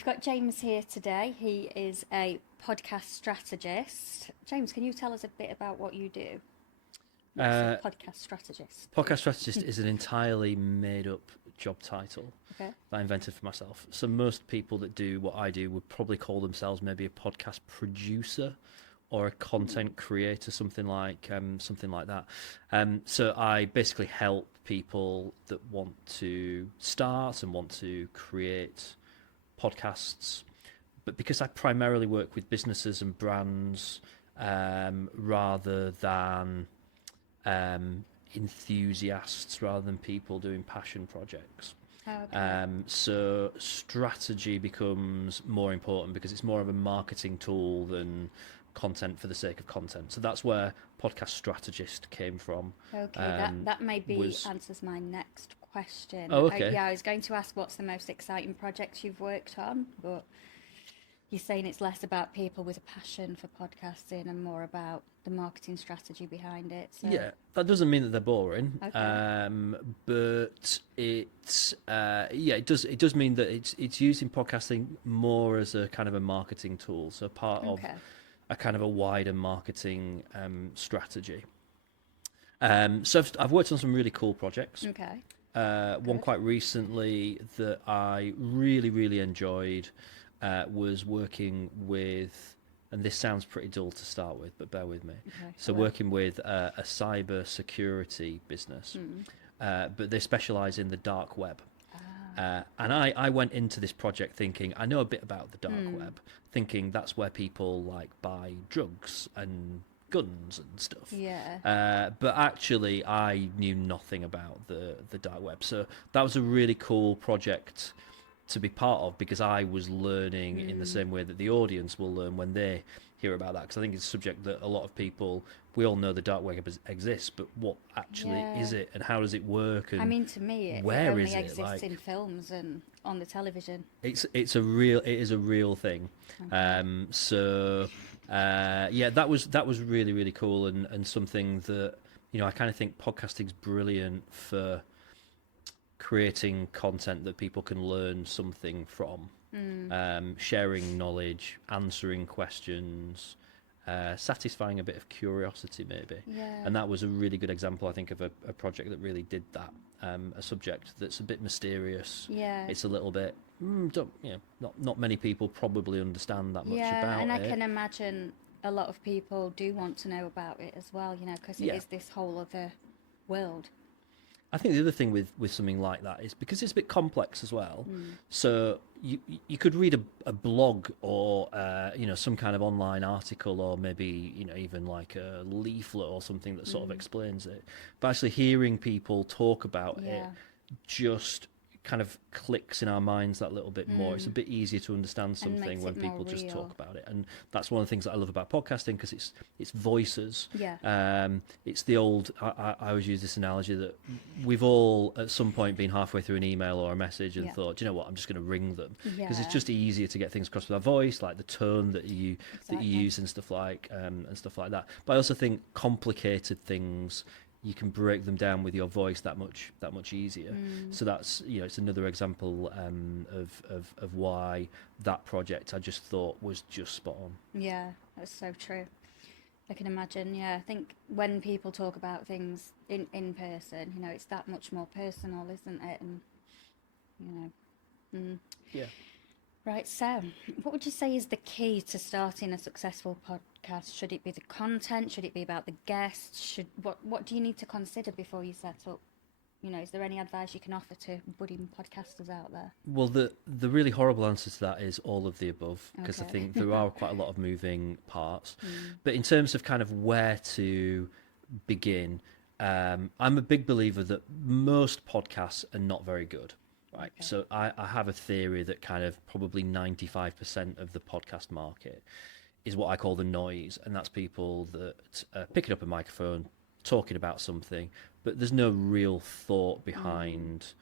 We've got James here today. He is a podcast strategist. James, can you tell us a bit about what you do? What's a podcast strategist? Podcast strategist is an entirely made-up job title Okay. that I invented for myself. So most people that do what I do would probably call themselves maybe a podcast producer or a content creator, something like that. So I basically help people that want to start and want to create podcasts, but because I primarily work with businesses and brands rather than enthusiasts, rather than people doing passion projects. Okay. So strategy becomes more important because it's more of a marketing tool than content for the sake of content. So that's where podcast strategist came from. Okay, that maybe was- answers my next question. Oh, okay. Yeah, I was going to ask what's the most exciting projects you've worked on, but you're saying it's less about people with a passion for podcasting and more about the marketing strategy behind it. So. Yeah, that doesn't mean that they're boring. Okay. But it does mean that it's used in podcasting more as a kind of a marketing tool, so part of Okay. a kind of a wider marketing strategy. So I've worked on some really cool projects. Okay. One quite recently that I really enjoyed was working with, and this sounds pretty dull to start with, but bear with me. Okay. So working with a cyber security business, but they specialise in the dark web. And I went into this project thinking I know a bit about the dark web, thinking that's where people like buy drugs and guns and stuff. Yeah. But actually, I knew nothing about the dark web. So that was a really cool project to be part of because I was learning in the same way that the audience will learn when they hear about that. Because I think it's a subject that a lot of people, we all know the dark web exists, but what actually is it and how does it work? And I mean, to me, it where only is it? exists Like, in films and on the television. it is a real thing. That was really cool and something that I kind of think podcasting's brilliant for creating content that people can learn something from, sharing knowledge, answering questions, satisfying a bit of curiosity maybe. Yeah. And that was a really good example, I think, of a project that really did that. A subject that's a bit mysterious. Yeah. It's a little bit not many people probably understand that much Yeah, about and I it. can imagine a lot of people do want to know about it as well, because it Yeah. is this whole other world. I think the other thing with something like that is because it's a bit complex as well. So you could read a blog or some kind of online article or maybe even like a leaflet or something that sort of explains it. But actually hearing people talk about it Yeah. just kind of clicks in our minds that little bit more. It's a bit easier to understand something makes when it more people just real. talk about it, and that's one of the things that I love about podcasting because it's voices. Yeah. It's the old. I always use this analogy that we've all at some point been halfway through an email or a message and Yeah. thought, "Do you know what, I'm just going to ring them because Yeah. it's just easier to get things across with our voice, like the tone that you Exactly. use and stuff like that. But I also think complicated things, you can break them down with your voice that much easier. So that's it's another example of why that project I just thought was just spot on. Yeah, that's so true. I can imagine. Yeah, I think when people talk about things in person, it's that much more personal, isn't it? And Yeah. Right, so what would you say is the key to starting a successful podcast? Should it be the content? Should it be about the guests? What do you need to consider before you set up? Is there any advice you can offer to budding podcasters out there? Well, the really horrible answer to that is all of the above, because I Okay. think there are quite a lot of moving parts. But in terms of kind of where to begin, I'm a big believer that most podcasts are not very good. Right. Okay. So I have a theory that kind of probably 95% of the podcast market is what I call the noise, and that's people that are picking up a microphone, talking about something, but there's no real thought behind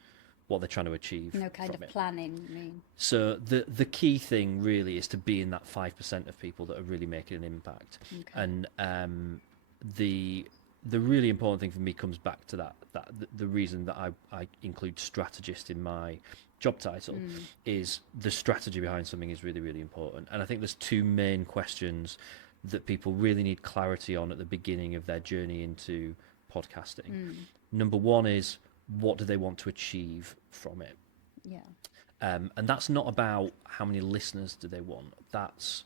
what they're trying to achieve. No kind of from it. planning, I mean. So the key thing really is to be in that 5% of people that are really making an impact. Okay. And the the really important thing for me comes back to the reason that I include strategist in my job title is the strategy behind something is really, really important. And I think there's two main questions that people really need clarity on at the beginning of their journey into podcasting. Number one is, what do they want to achieve from it? Yeah. And that's not about how many listeners do they want. That's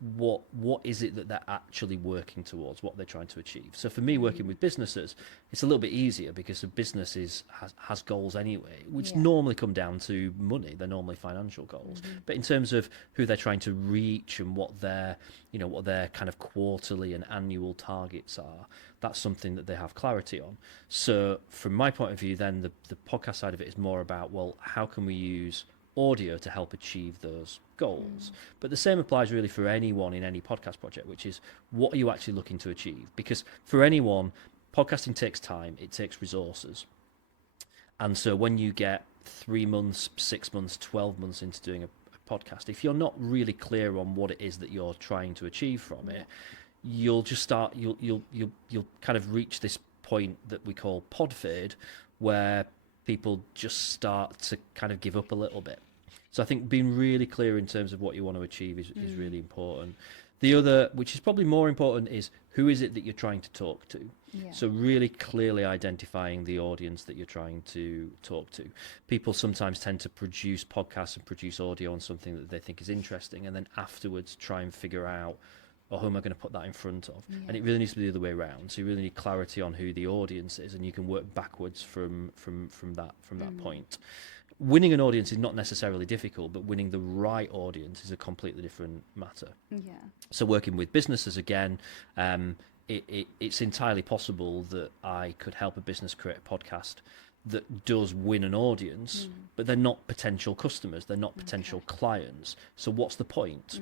what is it that they're actually working towards, what they're trying to achieve. So for me, working with businesses, it's a little bit easier because a business has goals anyway, which normally come down to money. They're normally financial goals. But in terms of who they're trying to reach and what their kind of quarterly and annual targets are, that's something that they have clarity on. So from my point of view, then the podcast side of it is more about, well, how can we use audio to help achieve those goals? But the same applies really for anyone in any podcast project, which is, what are you actually looking to achieve? Because for anyone, podcasting takes time, it takes resources. And so when you get 3 months, 6 months, 12 months into doing a podcast, if you're not really clear on what it is that you're trying to achieve from it, you'll just start, you'll kind of reach this point that we call pod fade, where people just start to kind of give up a little bit. So I think being really clear in terms of what you want to achieve is really important. The other, which is probably more important, is who is it that you're trying to talk to? Yeah. So really clearly identifying the audience that you're trying to talk to. People sometimes tend to produce podcasts and produce audio on something that they think is interesting, and then afterwards try and figure out, or who am I going to put that in front of? And it really needs to be the other way around. So you really need clarity on who the audience is, and you can work backwards from that point. Winning an audience is not necessarily difficult, but winning the right audience is a completely different matter. Yeah. So working with businesses again, it's entirely possible that I could help a business create a podcast that does win an audience, but they're not potential customers, they're not potential clients. So what's the point?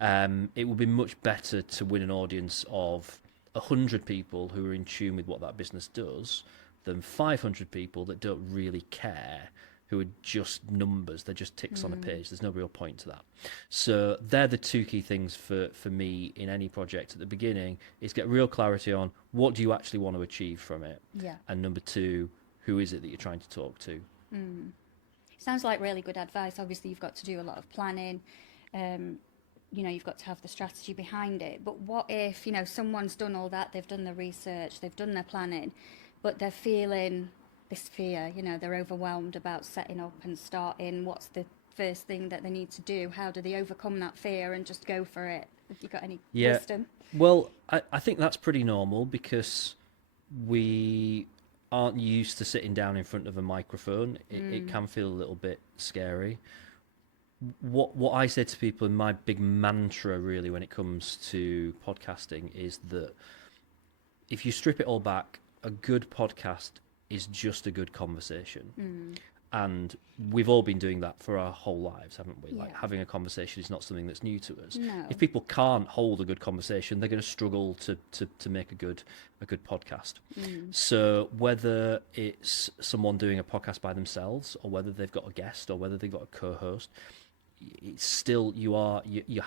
It would be much better to win an audience of 100 people who are in tune with what that business does than 500 people that don't really care, who are just numbers, they're just ticks on a page. There's no real point to that. So they're the two key things for me in any project at the beginning, is get real clarity on, what do you actually want to achieve from it? Yeah. And number two, who is it that you're trying to talk to? Sounds like really good advice. Obviously, you've got to do a lot of planning. You've got to have the strategy behind it. But what if, someone's done all that, they've done the research, they've done their planning, but they're feeling this fear, they're overwhelmed about setting up and starting. What's the first thing that they need to do? How do they overcome that fear and just go for it? Have you got any wisdom? Well, I think that's pretty normal, because we aren't used to sitting down in front of a microphone. It can feel a little bit scary. What I say to people, and my big mantra really when it comes to podcasting, is that if you strip it all back, a good podcast is just a good conversation. And we've all been doing that for our whole lives, haven't we? Like, having a conversation is not something that's new to us. No. If people can't hold a good conversation, they're going to struggle to make a good podcast. So whether it's someone doing a podcast by themselves, or whether they've got a guest, or whether they've got a co-host, it's still, you're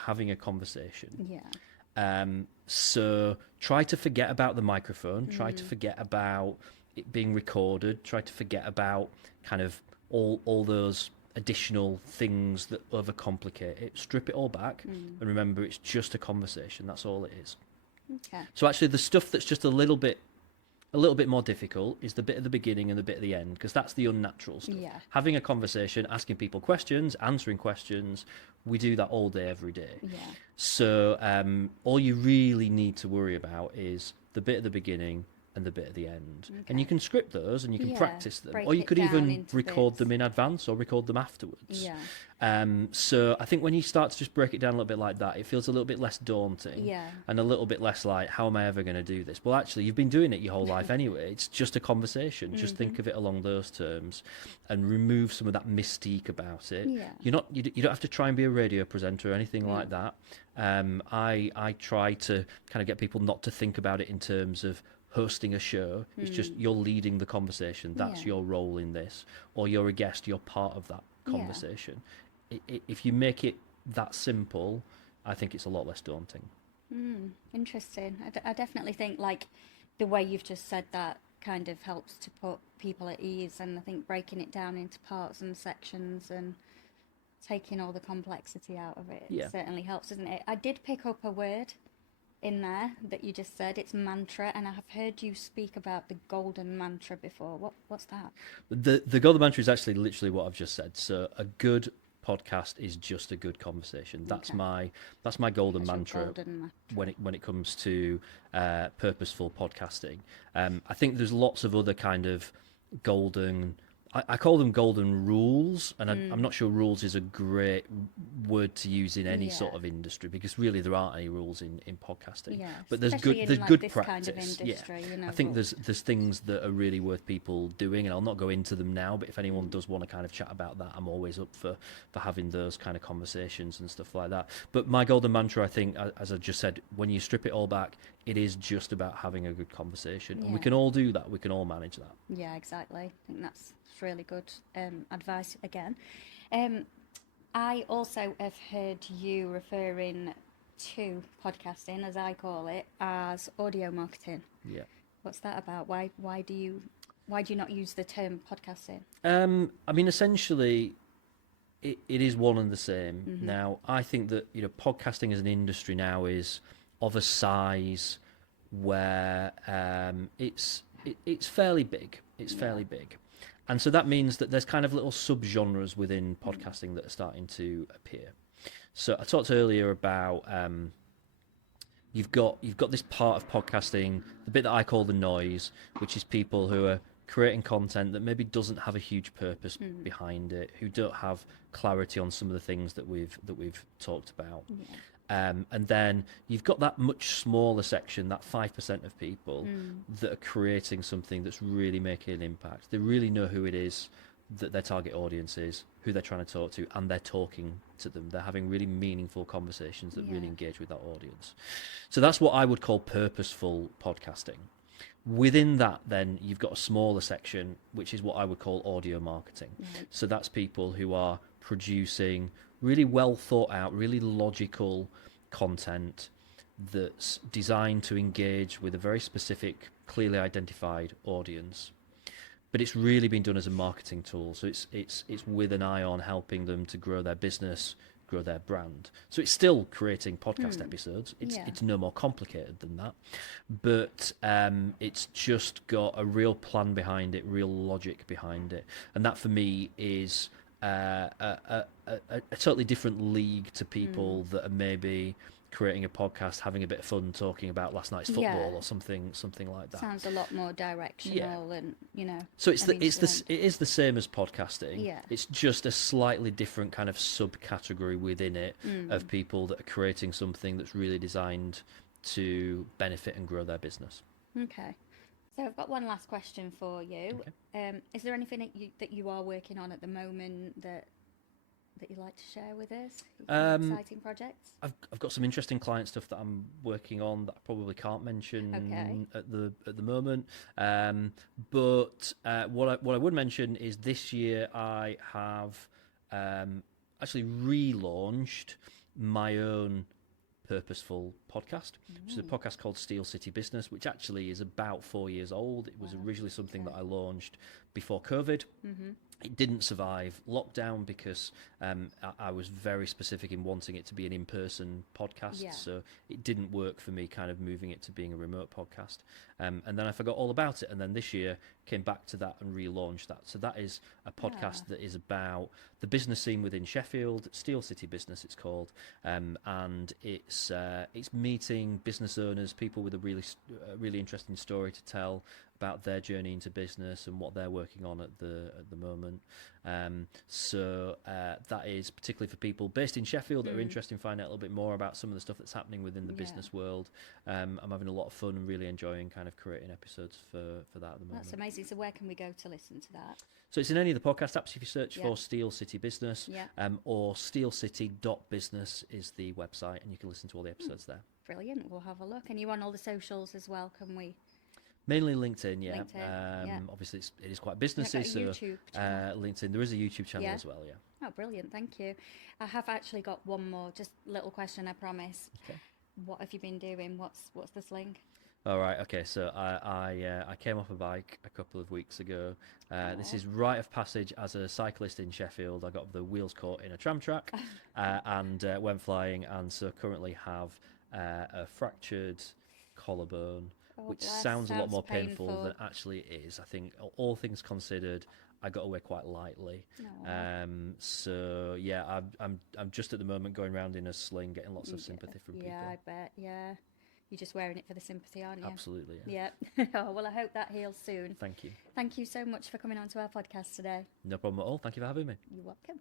having a conversation. Yeah. So try to forget about the microphone. Try to forget about it being recorded. Try to forget about kind of all those additional things that overcomplicate it. Strip it all back and remember, it's just a conversation. That's all it is. Okay. So actually, the stuff that's just a little bit more difficult is the bit at the beginning and the bit at the end, because that's the unnatural stuff. Yeah. Having a conversation, asking people questions, answering questions, we do that all day, every day. Yeah. So all you really need to worry about is the bit at the beginning and the bit at the end. Okay. And you can script those and you can practice them, break or you it could down even into record bits. them in advance or record them afterwards. Yeah. So I think when you start to just break it down a little bit like that, it feels a little bit less daunting. Yeah. And a little bit less like, how am I ever going to do this? Well, actually, you've been doing it your whole life anyway. It's just a conversation. Just think of it along those terms, and remove some of that mystique about it. Yeah. You don't have to try and be a radio presenter or anything like that. I try to kind of get people not to think about it in terms of hosting a show. It's just, you're leading the conversation. That's your role in this, or you're a guest. You're part of that conversation. If you make it that simple, I think it's a lot less daunting. Interesting. I definitely think, like, the way you've just said that kind of helps to put people at ease, and I think breaking it down into parts and sections and taking all the complexity out of it Yeah. certainly helps, doesn't it? I did pick up a word in there that you just said. It's mantra, and I have heard you speak about the golden mantra before. What's that? The golden mantra is actually literally what I've just said. So a good podcast is just a good conversation. That's Okay. my golden That's your mantra golden mantra. when it comes to purposeful podcasting. I think there's lots of other kind of golden. I call them golden rules, and I'm not sure rules is a great word to use in any sort Yeah. of industry, because really there aren't any rules in podcasting. Yeah, But there's especially good in there's like good this practice. kind of industry, Yeah. you know. I think but- there's things that are really worth people doing, and I'll not go into them now, but if anyone does want to kind of chat about that, I'm always up for having those kind of conversations and stuff like that. But my golden mantra, I think, as I just said, when you strip it all back, it is just about having a good conversation. And we Yeah. can all do that. We can all manage that. Yeah, exactly. I think that's really good advice again. I also have heard you referring to podcasting, as I call it, as audio marketing. Yeah. What's that about? Why do you not use the term podcasting? I mean, essentially, it is one and the same. Now, I think that, podcasting as an industry now is of a size where it's fairly big. It's fairly big. And so that means that there's kind of little subgenres within podcasting that are starting to appear. So I talked earlier about you've got this part of podcasting, the bit that I call the noise, which is people who are creating content that maybe doesn't have a huge purpose behind it, who don't have clarity on some of the things that we've talked about. And then you've got that much smaller section, that 5% of people that are creating something that's really making an impact. They really know who it is that their target audience is, who they're trying to talk to, and they're talking to them. They're having really meaningful conversations that really engage with that audience. So that's what I would call purposeful podcasting. Within that, then, you've got a smaller section, which is what I would call audio marketing. So that's people who are producing really well thought out, really logical content that's designed to engage with a very specific, clearly identified audience. But it's really been done as a marketing tool. So it's with an eye on helping them to grow their business, grow their brand. So it's still creating podcast episodes. It's no more complicated than that. But it's just got a real plan behind it, real logic behind it. And that for me is a totally different league to people that are maybe creating a podcast, having a bit of fun, talking about last night's football or something like that. Sounds a lot more directional and, So it an is the same as podcasting. Yeah. It's just a slightly different kind of subcategory within it of people that are creating something that's really designed to benefit and grow their business. Okay. So I've got one last question for you. Okay. Is there anything that you are working on at the moment that you'd like to share with us? Exciting projects? I've got some interesting client stuff that I'm working on that I probably can't mention at the moment. But what I would mention is this year I have actually relaunched my own purposeful podcast, which is a podcast called Steel City Business, which actually is about 4 years old. It was originally something that I launched before COVID. It didn't survive lockdown because I was very specific in wanting it to be an in-person podcast, so it didn't work for me kind of moving it to being a remote podcast. And then I forgot all about it, and then this year came back to that and relaunched that. So that is a podcast that is about the business scene within Sheffield, Steel City Business it's called, and it's meeting business owners, people with a really interesting story to tell about their journey into business and what they're working on at the moment. So that is particularly for people based in Sheffield that are interested in finding out a little bit more about some of the stuff that's happening within the business world. I'm having a lot of fun and really enjoying kind of creating episodes for that at the moment. That's amazing. So where can we go to listen to that? So it's in any of the podcast apps if you search for Steel City Business, or steelcity.business is the website, and you can listen to all the episodes there. Brilliant. We'll have a look. And you on all the socials as well, can we? Mainly LinkedIn, yeah. LinkedIn, Obviously, it is quite businessy, so YouTube channel. LinkedIn. There is a YouTube channel as well, yeah. Oh, brilliant. Thank you. I have actually got one more, just little question, I promise. Okay. What have you been doing? What's the sling? All right. Okay. So I came off a bike a couple of weeks ago. This Oh, is rite of passage as a cyclist in Sheffield. I got the wheels caught in a tram track, and went flying, and so currently have a fractured collarbone, oh which bless. sounds a lot Sounds more painful than painful. actually it is. I think all things considered, I got away quite lightly. No. So yeah, I'm just at the moment going around in a sling, getting lots of Yeah, sympathy from yeah, people. I bet. Yeah. You're just wearing it for the sympathy, aren't you? Absolutely. Yeah. Yeah. Oh, well, I hope that heals soon. Thank you. Thank you so much for coming on to our podcast today. No problem at all. Thank you for having me. You're welcome.